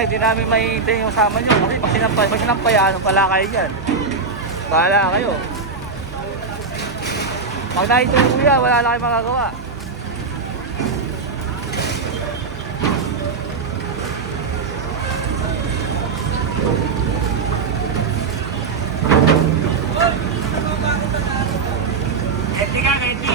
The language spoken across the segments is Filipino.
nga, hindi namin mahihintay yung kasama nyo. Kasi pag sinampay, pala kayo dyan. Bahala kayo. Pag nakita yung kuya, wala na kayo magagawa. Ready ka, ready.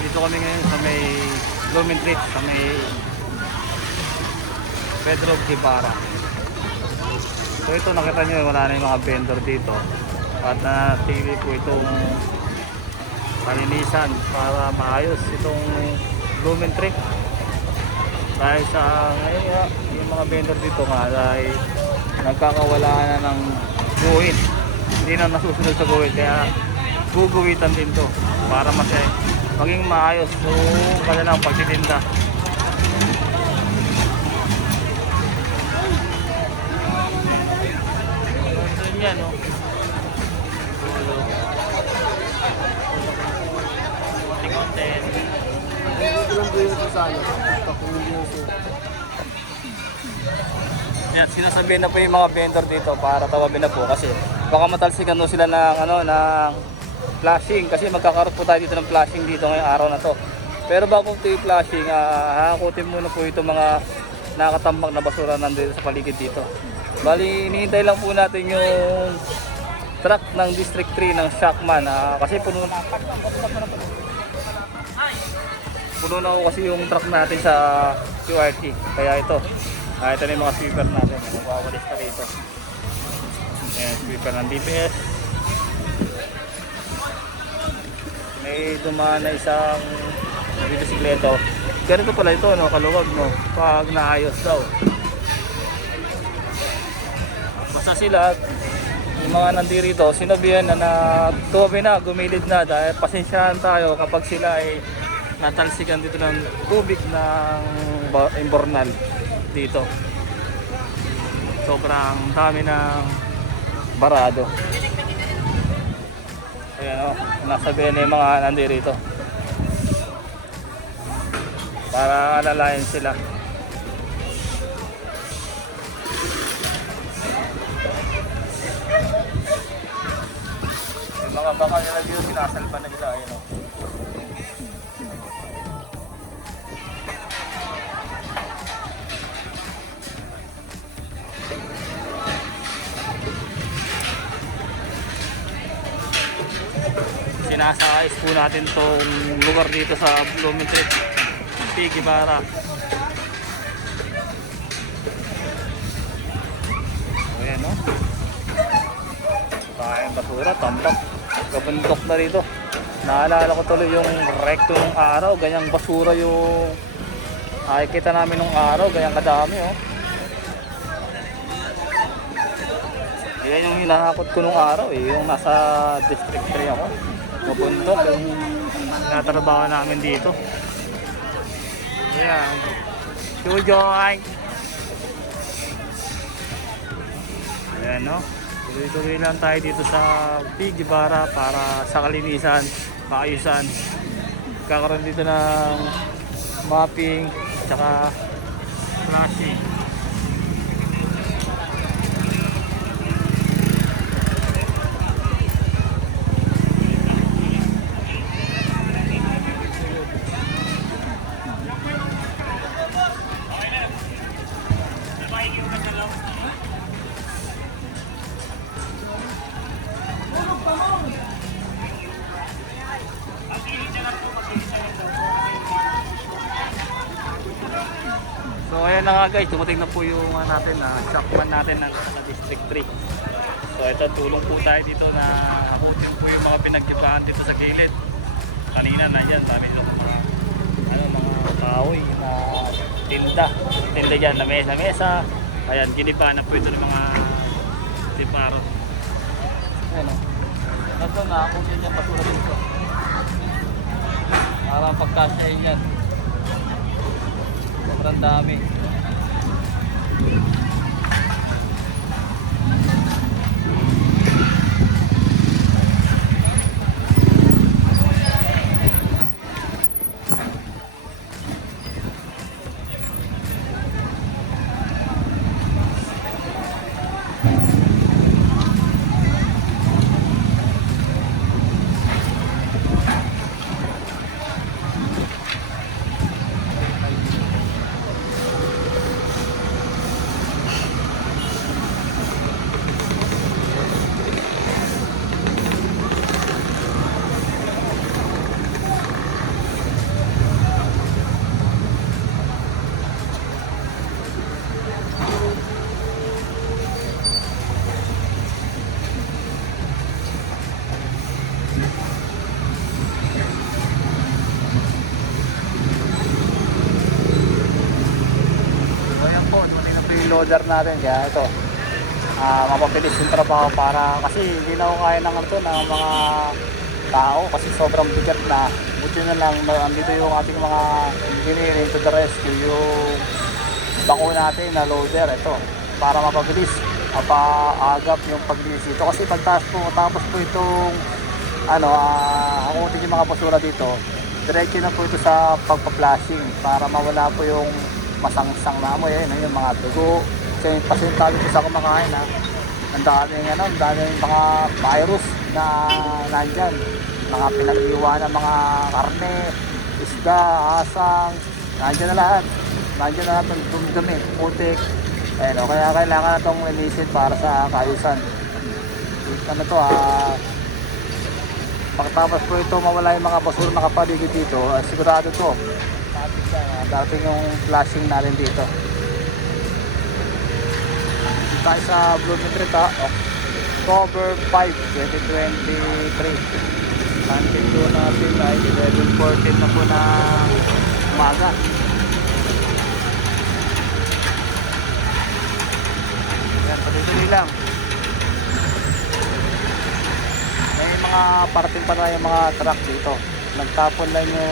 Dito kami ngayon sa may Blooming Treat, sa may Pedro Guevara. So ito, nakita nyo, wala na yung mga vendor dito. At natili po itong palinisan para maayos itong Blooming Treat. Dahil sa ngayon nga, yung mga vendor dito nga ay nagkakawalaan na ng guhit. Hindi na nasusunod sa guhit, kaya guguhitan din to para maging maayos. So kaya lang pagtitinda. Yan, no? Content. Yan, sinasabihin na po yung mga vendor dito para tawagin na po kasi baka matalsikan no sila ng ng flashing kasi magkakaroon po tayo dito ng flashing dito ngayong araw na to. Pero bago ito yung flashing, hakutin muna po itong mga nakatambak na basura nandito sa paligid dito. Bali, hinihintay lang po natin yung truck ng District 3 ng Shockman kasi puno na ako kasi yung truck natin sa QRT. Kaya ito na yung mga sweeper natin. Magwawalis na rito. Ayan, sweeper ng DPS. May dumaan na isang bisikleto. Ganito pala ito, no? Kaluwag, no? Pag naayos daw. Basta sila, yung mga nandito, sinabihan na tuwabi na, gumilid na dahil pasensyahan tayo kapag sila ay natalsikan dito ng tubig ng imbornal dito. Sobrang dami ng barado. Ayan, o, nasabihan na yung mga nandito para alalayan sila. Mga baka nila dito sinasalpan na nila, ayun, o. Sinasakais po natin tong lugar dito sa Blooming Treat, Guevara. Ayan, no? Kayang basura, tambak. Kabundok na rito. Naalala ko tuloy yung recto ng araw, ganyang basura yung nakikita namin nung araw, ganyang kadami, oh. Yan yung hinahakot ko nung araw, eh, yung nasa District 3 ako. Kabundok yung natrabaho namin dito. Ayan. Sujoy! Ayan, no? Tuloy-tuloy lang tayo dito sa Guevara para sa kalinisan, maayusan. Kakaroon dito ng mapping, tsaka flashing. So ayan na nga guys, dumating na po yung natin Shockman natin ng sa District 3. So ito, tulong po tayo dito na hakutin po yung mga pinagkibahan dito sa gilid. Kanina na yan, dami ng mga kahoy na tinda dyan na mesa. Ayan, giniba na po ito ng mga tiparo. Ayan, Ito na, kunin yung basura dito. Para pagkasyahin yan. Sobrang dami. Loader natin kaya ito mapabilis yung trabaho para kasi hindi na ako kaya ng ito ng mga tao kasi sobrang bigat na buti na lang andito yung ating mga engineering to the rescue yung bako natin na loader ito para mapabilis mapaagap yung paglinis dito kasi pagtaas po tapos po itong hakutin yung mga basura dito diretso na po ito sa pagpa-flashing para mawala po yung masangsang na amoy yung mga dugo kasi pasyentado po sa kumakain ang daming mga virus na nandyan mga pinag-iwan ng mga karne isda, asang nandyan na lahat ng dumi, putik kaya kailangan na itong linisin para sa kaayusan pagtapos po ito mawala yung mga basura na kapaligid dito sigurado to dating yung flashing natin dito tayo sa Bloomington October 5, 2023 nandito natin ay 11:14 na po na umaga yan, patuloy lang may mga parating pa na yung mga truck dito nagtapon lang yung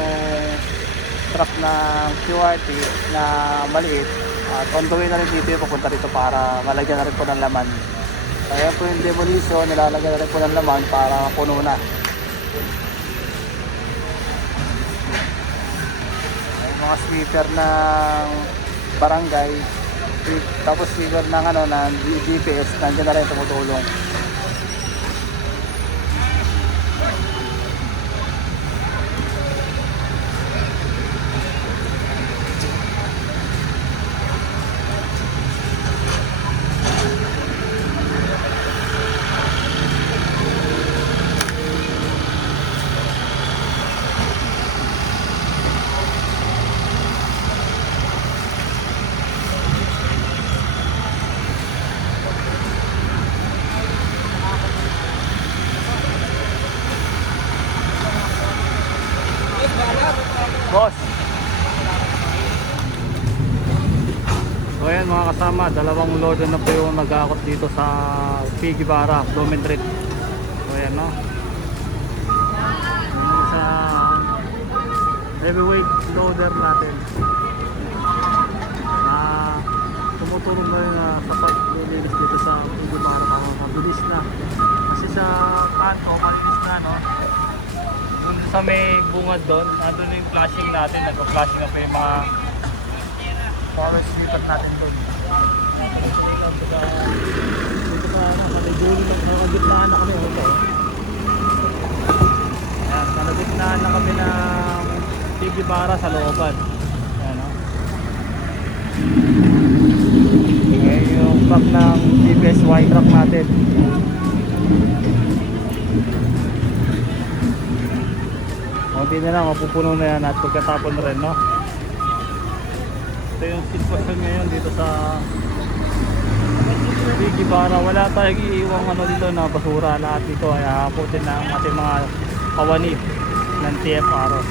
truck ng QRT na maliit at on the way na rin dito yung papunta rito para malagyan na rin po ng laman kaya po yung demolition nilalagyan na rin po ng laman para puno na may mga sweeper ng barangay tapos sweeper ng ng GPS nandiyan na rin tumutulong boss. So ayan mga kasama, dalawang loader na po yung nag-aakot dito sa Pigibara, Bloomington. So ayan no. Yung sa heavyweight loader natin. Tumutulong na rin sa paglilinis dito sa Pigibara para mabilis na. Kasi sa kanto, malinis na no. Doon sa may bungad doon, andun yung flashing natin, nagpa-flashing na pa yung mga power sweeper natin doon. Dito pa nakagitnaan na kami ito. Ayan, nakagitnaan na kami ng Pigibara sa looban. Ayan o. Ayan yung pack ng TBS Y-Truck natin. Hindi na lang, mapupuno na yan at pagkatapon na rin, no? Ito yung sitwasyon ngayon dito sa Pigibara. Wala tayong iiwang dito na basura. Lahat dito ay haputin na ang ating mga kawani ng TFR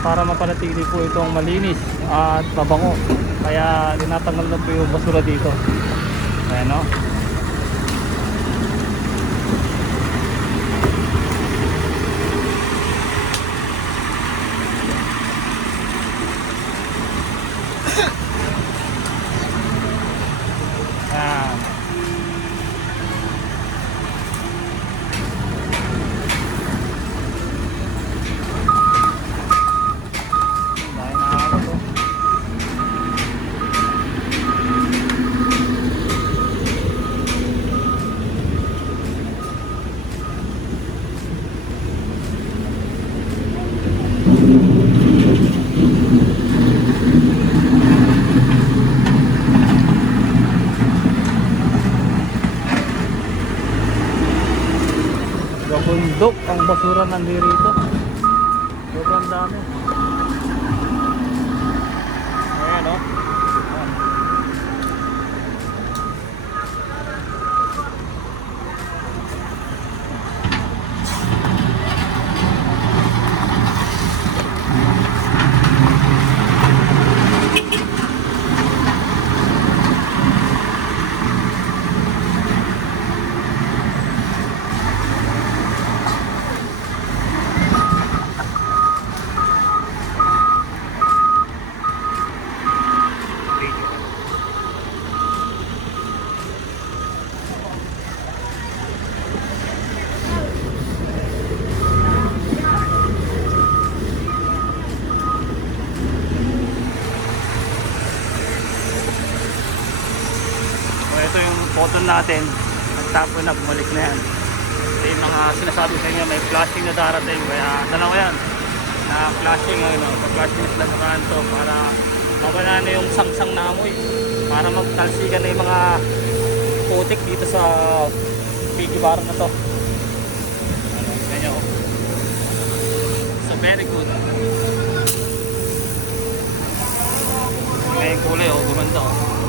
para mapanatili po itong malinis at mabango. Kaya tinatanggal na po yung basura dito. Ayan, no? Bundok ang basura nandito. Sobrang dami. Ayan o. So ito yung photo natin. Nagtapo na, bumalik na yan. Ito yung mga sinasabi sa inyo, may flashing na darating. Kaya dalawa yan na flashing, pa-flashing sila sa kanto para mawala na yung sangsang na amoy, para magtalsikan na yung mga putik dito sa piggy bar na to. Ganyan o. So very good. Ngayon kulay o, gumanda o.